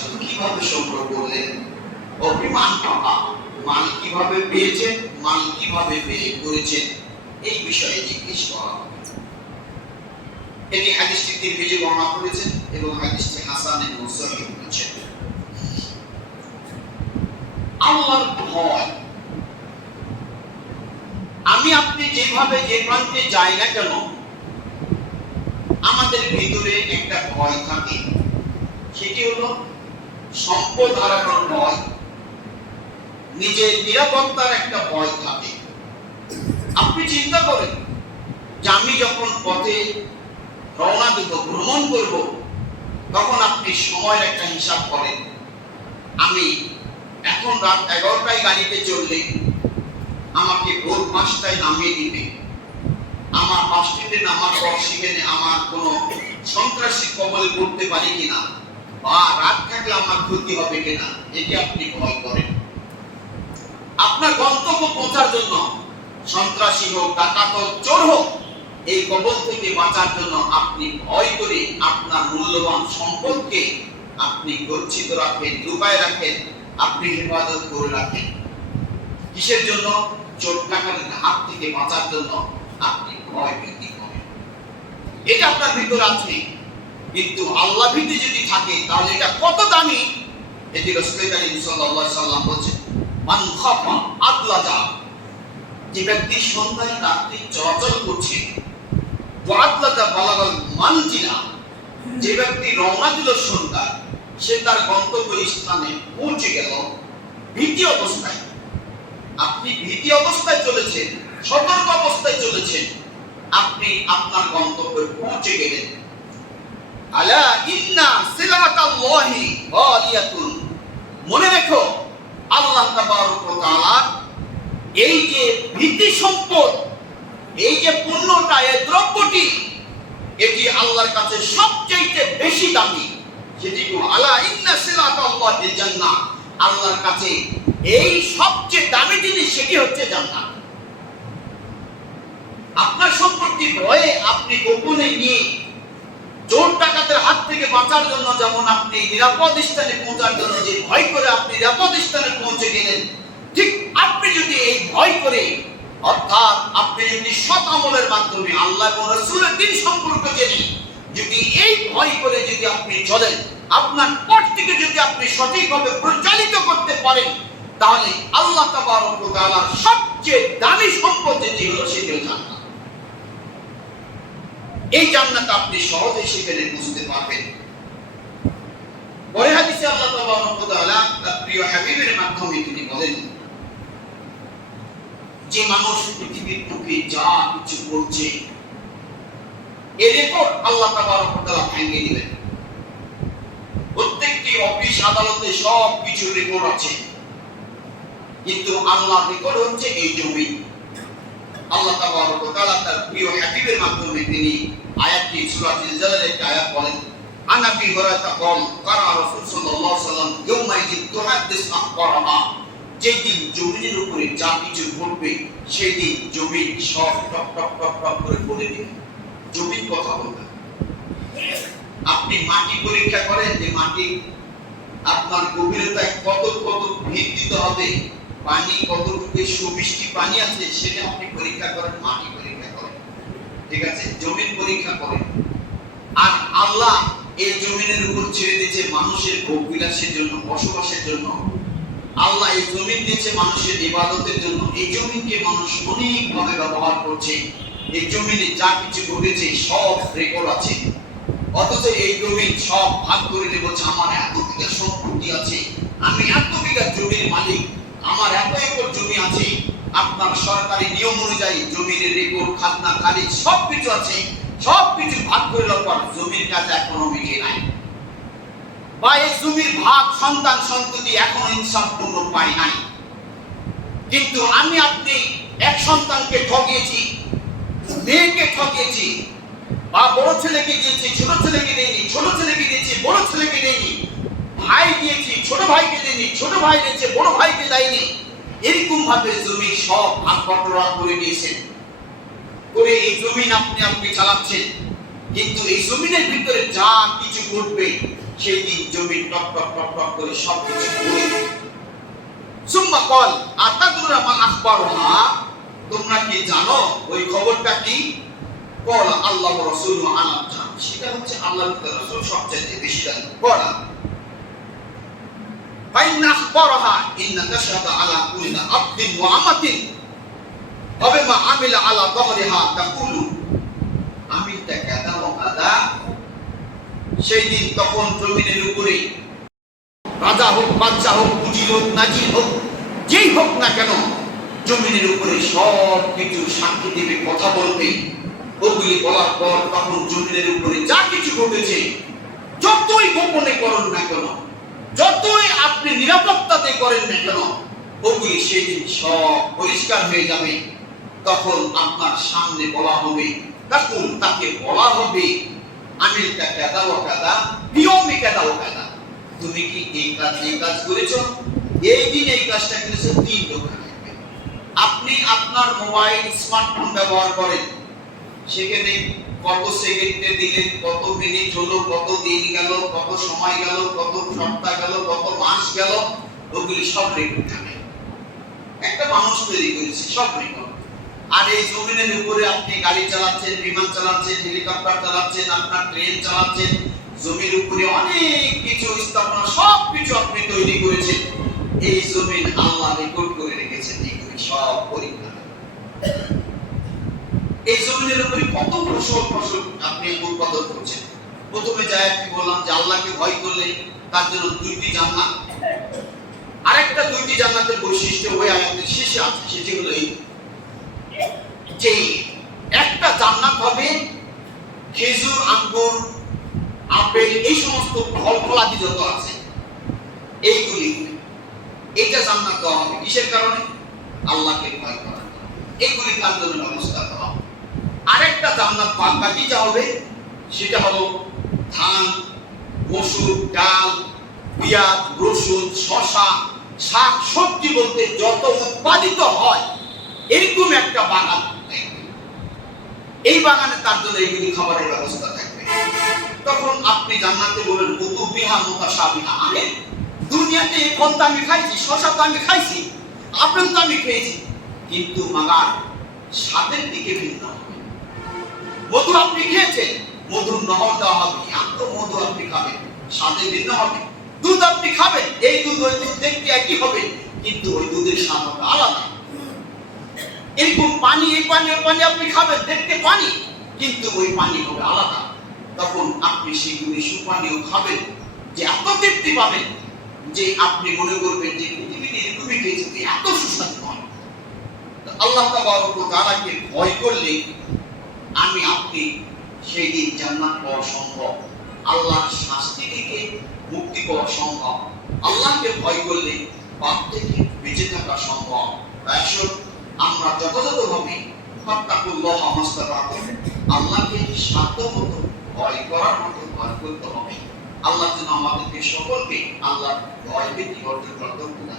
রাষ্ট্র কিভাবে সংগ্রহ করলেন, অভিমান টাকা মাল কিভাবে পেয়েছেন, মাল কিভাবে ব্যয় করেছেন, এই বিষয়ে জিজ্ঞেস করা হবে। এটি হাদিসটি তিরমিজি বর্ণনা করেছেন এবং হাদিসটি হাসান এবং সহিহ বলেছেন। আল্লাহর ভয়, আমি আপনি যেভাবে যে প্রান্তে যাই না কেন আমাদের ভিতরে একটা ভয় থাকে, সেটি হলো সম্পদ হারানোর ভয়, নিজের নিরাপত্তার একটা ভয় থাকে। আপনি চিন্তা করেন যে আমি যখন পথে রওনা দেব, ভ্রমণ করব, তখন আপনি সময়ের একটা হিসাব করেন। আমি এখন রাত 11টায় গাড়িতে চললে আমাকে ভোর 5টায় নামিয়ে দিবে। আমার বাস স্ট্যান্ডে নামার পর সেখানে আমার কোনো সন্ত্রাসী কবলে পড়তে পারি কিনা, বা রাত থাকলে আমার ক্ষতি হবে কিনা, এটি আপনি ভয় করেন। আপনার গন্তব্য পৌঁছার জন্য সন্ত্রাসী হোক, ডাকাত হোক, চোর হোক, এই কবল থেকে বাঁচার জন্য আপনি ভয় করে আপনার মূল্যবান সম্পদকে আপনি গচ্ছিত রাখেন, লুকায় রাখেন, আপনি হেফাজত করে রাখেন। কিসের জন্য? চোর ডাকাতের হাত থেকে বাঁচার জন্য আপনি ভয় ভীতি করেন। এটা আপনার ভিতরে আছে। কিন্তু আল্লাহ ভীতি যদি থাকে তাহলে এটা কত দামি। এটি রাসূল কারীম সাল্লাল্লাহু আলাইহি সাল্লাম বলেছেন, মান খাফা আদলাজা, যে ব্যক্তি সন্ধ্যায় রাত্রি চলাচল করছে, ওয়াদলাজা বালাগাল মানজিলা, যে ব্যক্তি রওনা দিল সন্ধ্যায়, সে তার গন্তব্য স্থানে পৌঁছে গেল ভীতি অবস্থায়। আপনি ভীতি অবস্থায় চলেছেন, সতর্ক অবস্থায় চলেছেন, আপনি আপনার গন্তব্যে পৌঁছে গেলেন। আলা ইন্না সিলাতাল্লাহি গালিয়াতুন, মনে রেখো আল্লাহ তাবারক ওয়া তাআলা এই যে ভীতি সম্পদ, এই যে পুণ্যটা, এই দ্রব্যটি, এটি আল্লাহর কাছে সবচেয়ে বেশি দামি। সেটি আলা ইন্না সিলাতাল্লাহি জান্নাহ, আল্লাহর কাছে এই সবচেয়ে দামি জিনিস সেটি হচ্ছে জান্নাত। আপনার সম্পত্তি ভয়ে আপনি গোপনে নিয়ে চোর ডাকাতের হাত থেকে বাঁচার জন্য, যেমন আপনি নিরাপদ স্থানে পৌঁছার জন্য যে ভয় করে আপনি নিরাপদ স্থানে পৌঁছে গেলেন, ঠিক আপনি যদি এই ভয় করে, অর্থাৎ আপনি যদি সৎ আমলের মাধ্যমে আল্লাহ এবং রাসূলের দ্বীন সম্পর্কে জেনে যদি এই ভয় করে যদি আপনি চলেন, আপনার পথটিকে যদি আপনি সঠিকভাবে পরিচালিত করতে পারেন, তাহলে আল্লাহ তাবারক ওয়া তাআলার সবচেয়ে দামি সম্পদ যেটি হলো সেটি হলো জান্নাত। এই জান্নাত আপনি সহজেই সেখানে বুঝতে পারবেন। পরে হাদিসে আল্লাহ তাবারক ওয়া তাআলা তার প্রিয় হাবিবের মাধ্যমে তিনি বলেন, যে মানুষ পৃথিবীর বুকে যা কিছু করছে এর রেকর্ড আল্লাহ তাবারক ওয়া তাআলা ভেঙে দিবেন। প্রত্যেকটি অফিস আদালতে সব কিছু রেকর্ড আছে, কিন্তু আল্লাহর রেকর্ড হচ্ছে এই জমিন। আল্লাহ তাবারক ওয়া তাআলা তার প্রিয় হাবিবের মাধ্যমে তিনি আয়াতটি সূরা আল-জালালের একটি আয়াত বলেন, আন আবি হুরায়রা قال قال রাসূল সাল্লাল্লাহু আলাইহি ওয়াসাল্লাম ইয়াউমাইযিন তুহাদ্দিস আখবারাহা, যেদিন জমিনের উপরে যা কিছু ঘটবে সেদিন জমিন সব টপ টপ টপ টপ করে বলে দিবে। জমিন কথা বলবে। আপনি মাটি পরীক্ষা করেন যে মাটি আপনার গভীরতায় কত কত ভিত দিতে হবে, পানি কতটুকু সুবৃষ্টি পানি আছে, সেটা আপনি পরীক্ষা করেন, মাটি পরীক্ষা করেন, ঠিক আছে, জমিন পরীক্ষা করেন। আর আল্লাহ এই জমিনের উপর ছেড়ে দিয়েছে মানুষের ভোগ বিলাসের জন্য, বসবাসের জন্য। আল্লাহ এই জমিন দিয়েছে মানুষের ইবাদতের জন্য। এই জমিনকে মানুষ অনেক ভাবে ব্যবহার করছে। এই জমিনে যা কিছু ঘটেছে সব রেকর্ড আছে। অথচ এই জমিন সব ভাগ করে দেব, আমার এত বিঘা সম্পত্তি আছে, আমি এত বিঘা জমির মালিক, আমার এত একর জমি আছে। আপনার সরকারি নিয়ম অনুযায়ী জমির রেকর্ড, খাজনা, খারিজ সবকিছু আছে। সবকিছু ভাগ করে দেওয়ার পর জমির কাছে এখনো মিটে নাই, বা এই জমির ভাগ সন্তান সন্ততি এখনো সম্পূর্ণ পাই নাই। কিন্তু আমি আপনি এক সন্তানকে ঠকিয়েছি, মেয়েকে ঠকিয়েছি, বা বড় ছেলেকে দিয়েছি, ছোট ছেলেকে দেইনি, ছোট ছেলেকে দিয়েছি, বড় ছেলেকে দেইনি, ভাই দিয়েছি, ছোট ভাইকে দেইনি, ছোট ভাই দিয়েছে, বড় ভাইকে দেয়নি। এরকম ভাবে জমি সব ভাগ বটরা করে দিয়েছেন, করে এই জমিন আপনি চালাচ্ছেন। কিন্তু এই জমিনের ভিতরে যা কিছু ঘটবে সেই দিন জমিন টক টক টক টক করে সব কিছু পড়ে যাবে। সুম্মা ক্বাল আতাদুরা মা আখবারুহা, তোমরা কি জানো ওই খবরটা কি? ক্বালা আল্লাহু ওয়া রাসূলুহু আ'লাম, সেটা হচ্ছে আল্লাহর রাসূল সবচেয়ে বেশি জানেন। ক্বালা ফাইন আখবারুহা ইন্না তাশহাদু আলা কুল্লি আবদিন ওয়া আমাতিন ওয়া বিমা আমিলা আলা যহরিহা তাকুলু আমিলতা কাযা ওয়া কাযা। সেই দিন তখন জমিনের উপরে রাজা হোক, বাদশা হোক, উজির হোক, নাজির হোক, যেই হোক না কেন, জমিনের উপরে সব কিছু সাক্ষী দেবে, কথা বলবে। ওগুলি বলার পর তখন জমিনের উপরে যা কিছু ঘটেছে, যতই গোপনে করেন না কেন, যতই আপনি নিরাপত্তাতে করেন না কেন, ওগুলি সেদিন সব পরিষ্কার হয়ে যাবে। তখন আপনার সামনে বলা হবে, তখন তাকে বলা হবে আমিলতা কাযা ওয়া কাযা বিয়ৌমি কাযা ওয়া কাযা, তুমি কি এই কাজ করেছো, এই দিন এই কাজটা করেছো, 3 লোক থাকবে। আপনি আপনার মোবাইল স্মার্টফোন ব্যবহার করেন, সেখানে কত সেকেন্ডে দিলেন, কত মিনিট হলো, কত দিন গেল, কত সময় গেল, কত সপ্তাহ গেল, কত মাস গেল, ওগুলি সব রেকর্ড থাকে। একটা মানুষ তৈরি করেছে, সব রেকর্ড। আর এই জমিনের উপরে আপনি গাড়ি চালাচ্ছেন, বিমান চালাচ্ছেন, হেলিকপ্টার চালাচ্ছেন, আপনার ট্রেন চালাচ্ছেন, জমির উপরে অনেক কিছু স্থাপনা, সব কিছু আপনি তৈরি করেছেন। এই জমিন আল্লাহ রেকর্ড করে রেখেছেন, এগুলি সব পরীক্ষা। এই জমিনের উপরে কত ফসল আপনি উৎপাদন করছেন। প্রথমে যাই আমি বললাম যে আল্লাহকে ভয় করলে তার জন্য 2টি জান্নাত, আরেকটা 2টি জান্নাতের বৈশিষ্ট্য ওই আয়াতের শেষে আছে, সেটি হলো এই যে একটা জান্নাত হবে খেজুর, আঙ্গুর, আপেল, এই সমস্ত ফল-ফলাদি যত আছে এইগুলি, এটা জান্নাত দেওয়া হবে। কিসের কারণে? আল্লাহকে ভয় করার কারণে। এইগুলি তার জন্য ব্যবস্থা করা হবে। আরেকটা জান্নাত বাকিটা হবে, সেটা হলো ধান, মসুর, ডাল, পেঁয়াজ, রসুন, শসা, শাক সবজি বলতে যত উৎপাদিত হয় এরকম একটা বাগান থাকবে। এই বাগানে তার জন্য এইগুলি খাবারের ব্যবস্থা থাকবে। তখন আপনি জান্নাতে বলেন কুতুবিহা মুতাশাবিহা, আরে দুনিয়াতে এই ফল তো আমি খাইছি, শসা তো আমি খাইছি, আপেল তো আমি খেয়েছি, কিন্তু মাগার স্বাদের দিকে ভিন্ন হবে। মধু আপনি খেয়েছেন, মধুর নহর দেওয়া হবে, এত মধু আপনি খাবেন, স্বাদে ভিন্ন হবে। দুধ আপনি খাবেন, এই দুধ ওই দুধ দেখতে একই হবে, কিন্তু ওই দুধের স্বাদ হবে আলাদা। এরকম পানি, এই পানি ওই পানি আপনি খাবেন, দেখতে পানি, কিন্তু ওই পানি হবে আলাদা। তখন আপনি সেগুলি সুপানিও খাবেন, যে এত তৃপ্তি পাবেন যে আপনি মনে করবেন যে পৃথিবীতে এরকমই খেয়েছি, এত সুস্বাদু নয়। আল্লাহ তাবারক ওয়া তাআলাকে ভয় করলে আমি আপনি সেই দিন জান্নাত পাওয়া সম্ভব, আল্লাহর শাস্তি থেকে মুক্তি পাওয়া সম্ভব। আল্লাহকে ভয় করলে পাপ থেকে বেঁচে থাকা সম্ভব। আসুন আমরা যথাযথভাবে ফাত্তাকুল্লাহ মাস্তাতাতুম, আল্লাহকে সাধ্যমতো ভয় করার মতো ভয় করতে হবে। আল্লাহ যেন আমাদেরকে সকলকে আল্লাহর ভয় ভীতি অর্জন করতে